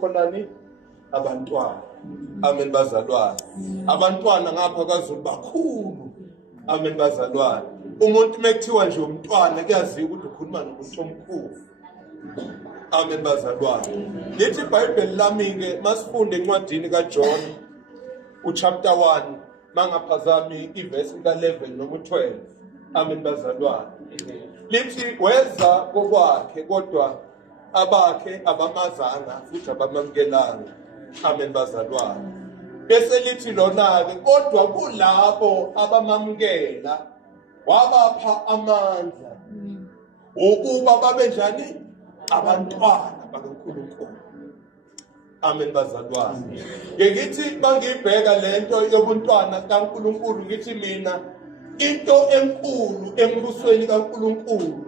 khonani abantwana. Amen bazalwane. Abantwana ngapha kwaZulu bakhulu. Amen bazalwane. Umuntu mekuthiwa nje umntwana kuyaziwa ukuthi ukhuluma nomuntu omkhulu. Amen bazalwane. Lithi iBhayibheli lami-ke masifunde encwadini kaJohn uchapter 1 mangaphazami ivesi ka11 noma u12. Amen bazalwane. Lithi weza kokwakhe kodwa abakhe abamazanga futhi abamangelanga. Amen bazalwane. Bese lithi lona-ke kodwa kulabo abamamukela wabapha amandla ukuba babe njani abantwana bakaNkulunkulu. Amen bazalwane. Ngithi mangibheka lento yobuntwana kaNkulunkulu ngithi mina into enkulu embusweni kaNkulunkulu.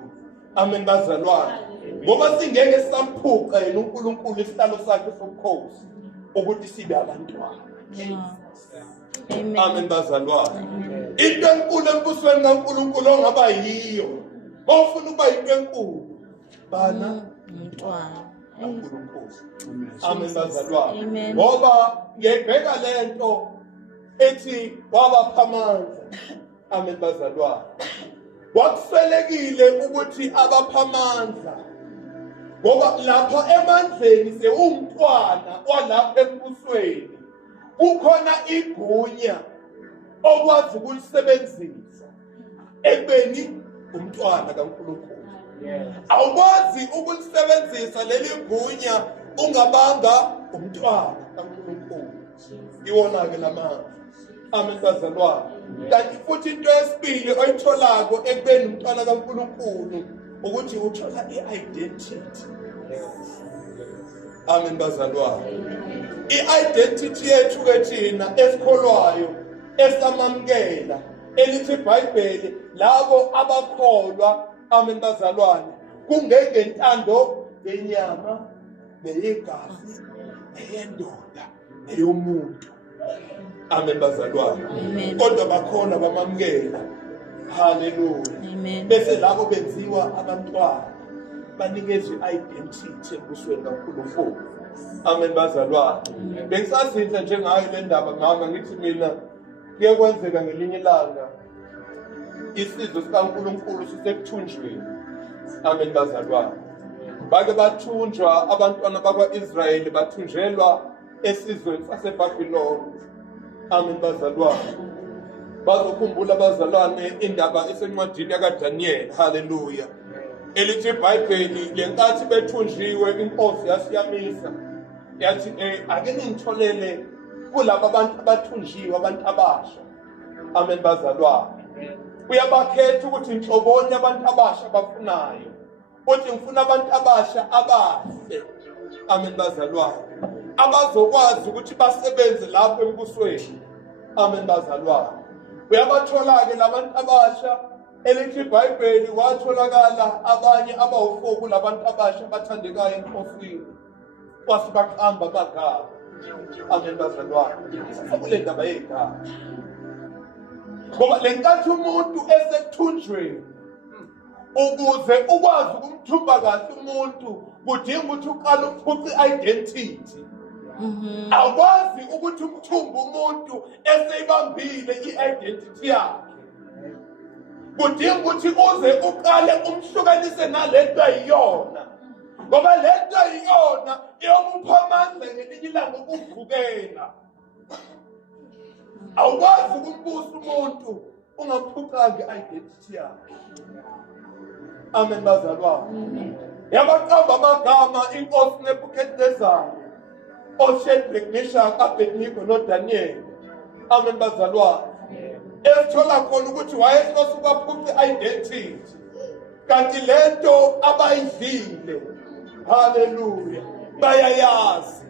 Amen bazalwane. Ngoba singeke samphuqa yena uNkulunkulu isihlalo sakhe sobukhosi ukuthi sibe abantwana. Amen bazalwane. Into enkulu embusweni kaNkulunkulu ongaba yiyo bawufuna ukuba into enkulu bana umntwana. uNkulunkulu. Amen bazalwane. Ngoba ngiyibheka lento ethi wabapha amandla. Amen bazalwane. Wakufelekile ukuthi abapha amandla ngoba lapha emandleni sewumntwana walapha embusweni kukhona igunya okwazi ukulisebenzisa ekubeni umntwana kaNkulunkulu. Awukwazi ukulisebenzisa leli gunya ungabanga umntwana kaNkulunkulu. Iwona-ke lamandla. Amen bazalwane. Kanti futhi into yesibili oyitholako ekubeni umntwana kaNkulunkulu ukuthi uthola i-identity. Amen bazalwane. I-identity yethu ke thina esikholwayo esamamukela elithi iBhayibheli labo abakholwa. Amen bazalwane. Kungeke intando yenyama neyegazi neyendoda neyomuntu. Amen bazalwane. Kodwa bakhona bamamukela. Hallelujah. Bese labo benziwa abantwana banikezwe identity embusweni kaNkulunkulu. Amen bazalwane. Bengisazitha njengayo le ndaba mama ngithi mina kuyekwenzeka ngelinye ilanga isizwe sikaNkulunkulu sisekuthunjweni. Amen bazalwane. Bake bathunjwa abantwana bakwa-Israyeli bathunjelwa esizweni saseBabiloni. Amen bazalwane. Bazokhumbula abazalwane indaba esencwadini yakaDaniel. Hallelujah. Elithi iBhayibheli lenkathi bethunjiwe inkosi yasiyamisa yathi ake ningitholele kulabo abantu abathunjiwe abantu abasha. Amen bazalwane. Uyabakhetha ukuthi inhlobonye abantu abasha abafunayo. Uthi ngifuna abantu abasha abahle. Amen bazalwane. Abazokwazi ukuthi basebenze lapho embusweni. Amen bazalwane. Uyabathola-ke labantu abasha elithi iBhayibheli kwatholakala abanye abawu4 kulabantu abasha abathandekayo enkosini. Kwasibaqamba amagama. Amen bazalwane. Kule ndaba yegama. Ngoba lenkathi umuntu esekuthunjweni ukuze ukwazi ukumthumba kahle umuntu kudinga ukuthi uqale uphuce i-identity. Awukwazi ukuthi umthumbe umuntu eseyibambile i-identity yakhe. Kudinga ukuthi uze uqale umhlukanise nalento ayiyona. Ngoba lento ayiyona iyomupha amandla ngelinye ilanga ukuvukela. Awukwazi ukumbusa umuntu ungaphucanga i-identity yakhe. Amen bazalwane. Yabaqamba amagama inkosi Nebukadnezar, oShadrach, Meshach, Abednego noDaniel. Amen bazalwane. Esithola khona ukuthi wayehlose ukuphuca i-identity. Kanti lento abayidlile. Hallelujah. Bayayazi.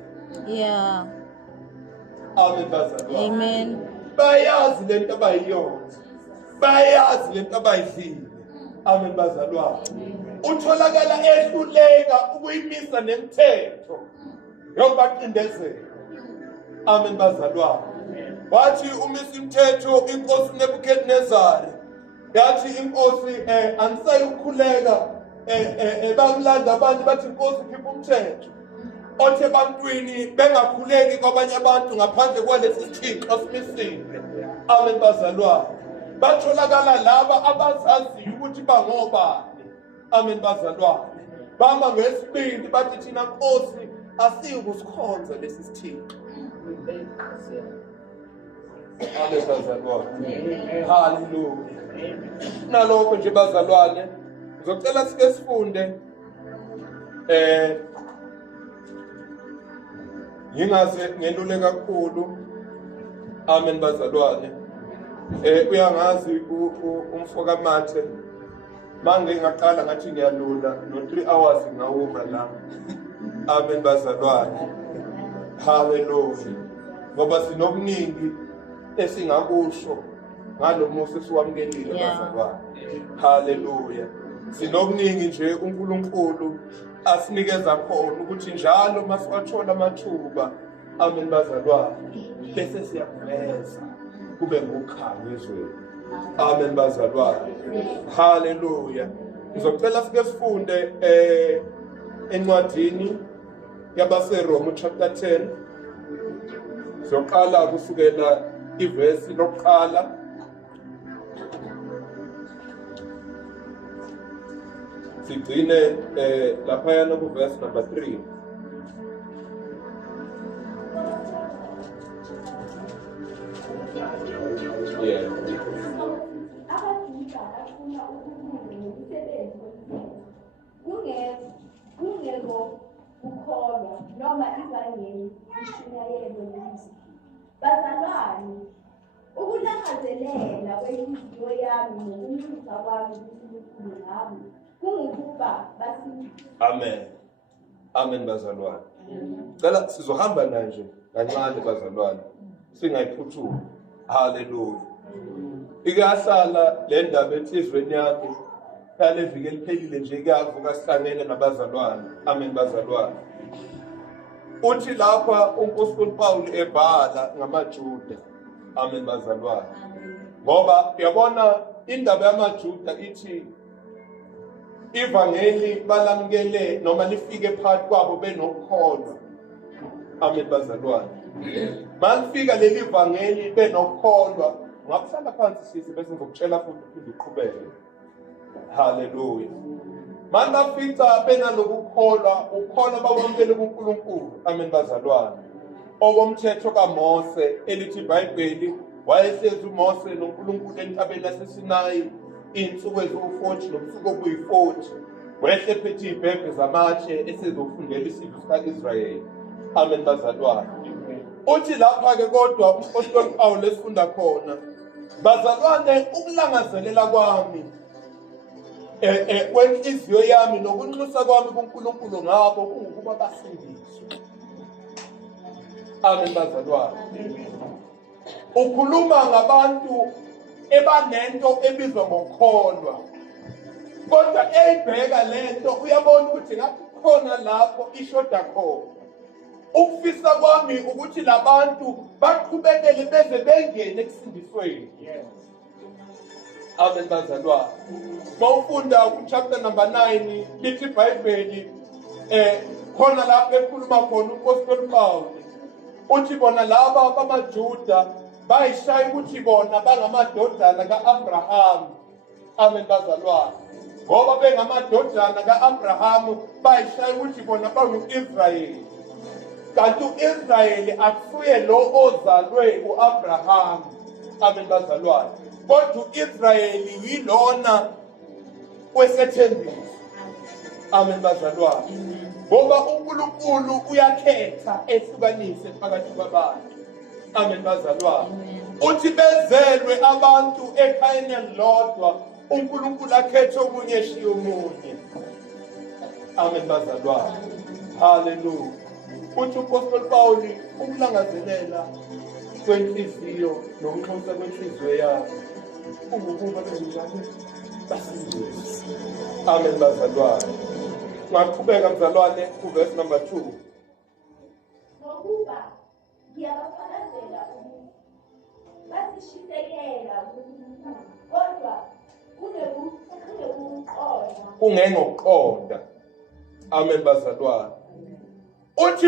Yeah. Amen bazalwane. Amen. Bayazi lento abayiyona. Bayazi lento abayidlile. Amen bazalwane. Utholakala ehluleka ukuyimisa nemithetho yokubaqindezela. Amen bazalwane. Wathi umisa imithetho inkosi Nebukadnezar. Yathi inkosi anisayi ukukhuleka bamlanda abantu bathi inkosi khipha umthetho. othi ebantwini bengakhuleki kwabanye abantu ngaphandle kwalesi sithixo simisile. Amen bazalwane. Batholakala laba abazaziyo ukuthi bangobani. Amen bazalwane. Bamba ngesibindi bathi thina Nkosi asikusikhonza lesi sithixo. Amen bazalwane. Hallelujah. Nalokho nje bazalwane ngizocela sike sifunde ngingaze ngelule kakhulu. Amen bazalwane. Uyangazi umfoka Mathe manje ngaqala ngathi ngiyalula no 3 hours ngawuma la. Amen bazalwane. Hallelujah. Ngoba sinokuningi esingakusho ngalomusa esiwamkelile bazalwane. Hallelujah. Sinokuningi nje uNkulunkulu asinikeza khona ukuthi njalo masiwathola amathuba. Amen bazalwane. Bese siyaveza kube ngokhanyo ezweni. Amen bazalwane. Hallelujah. Ngizocela sike sifunde encwadini yabaseRoma chapter 10. Sizoqala kusukela ivesi lokuqala sigcine lapha yana ku verse number 3. Yeah. Kungekho ukholwa noma izangeni ishunyayelo lezizwi. Bazalwane, ukulangazelela kwenhliziyo yami nokunxusa kwami kuNkulunkulu ngami kungukuba basindiswe. Amen. Amen bazalwane. Cela sizohamba nje kancane bazalwane. Singayiphuthumi. Hallelujah. Ikahlala le ndaba enhlizweni yami kale viki eliphelile nje kuyavuka sihlangene nabazalwane. Amen bazalwane. Uthi lapha uNkosikazi Paul ebhala ngamaJuda. Amen bazalwane. Ngoba uyabona indaba yamaJuda ithi ivangeli balamkele noma lifike phakathi kwabo benokukholwa. Amen bazalwane. Malifika leli vangeli benokukholwa ngakusala phansi sisi bese ngizokutshela futhi uphinde uqhubeke. Hallelujah. Mandafika benalokukholwa ukholwa bawamkele kuNkulunkulu. Amen bazalwane. Okomthetho kaMose elithi iBhayibheli wayehlezi uMose noNkulunkulu entabeni yaseSinayi insuku eziwu-40 nobusuku obuyi-40 wehle phethe ibhebhe zamatshe esezofundela isizwe sika-Israyeli. Amen bazalwane. Uthi lapha-ke kodwa uMpostoli Paul esifunda khona bazalwane ukulangazelela kwami kwenhliziyo yami nokunxusa kwami kuNkulunkulu ngabo kungukuba basindiswe. Amen bazalwane. Ukhuluma ngabantu ebanento ebizwa ngokukholwa. Kodwa eyibheka lento uyabona ukuthi ngathi khona lapho ishoda khona. Ukufisa kwami ukuthi labantu baqhubekele beze bengene ekusindisweni. Amen bazalwane. Mawufunda ku-chapter number 9 lithi iBhayibheli khona lapho ekhuluma khona uNkosikazi Paul uthi bona laba bamaJuda bayishaya ukuthi bona bangamadodana ka-Abraham. Amen bazalwane. Ngoba bengamadodana ka-Abraham bayishaya ukuthi bona bangu-Israyeli. Kanti u-Israyeli akusuye lo ozalwe u-Abraham. Amen bazalwane. Kodwa u-Israyeli yilona wesethembiso. Amen bazalwane. Ngoba uNkulunkulu uyakhetha ehlukanise phakathi kwabantu. Amen bazalwane. Uthi bezelwe abantu ekhayeni elilodwa uNkulunkulu akhethe omunye eshiye omunye. Amen bazalwane. Hallelujah. Uthi uNkosikazi Paul ukulangazelela kwenhliziyo nokunxusa kwenhliziyo yakhe kungukuba benjani basindiswe. Amen bazalwane. Ngaqhubeka mzalwane ku verse number 2. Ngokuba ngiyabafakazela ukuthi basishisekela uNkulunkulu kodwa kunekuqonda. Kungengokuqonda. Amen bazalwane. Uthi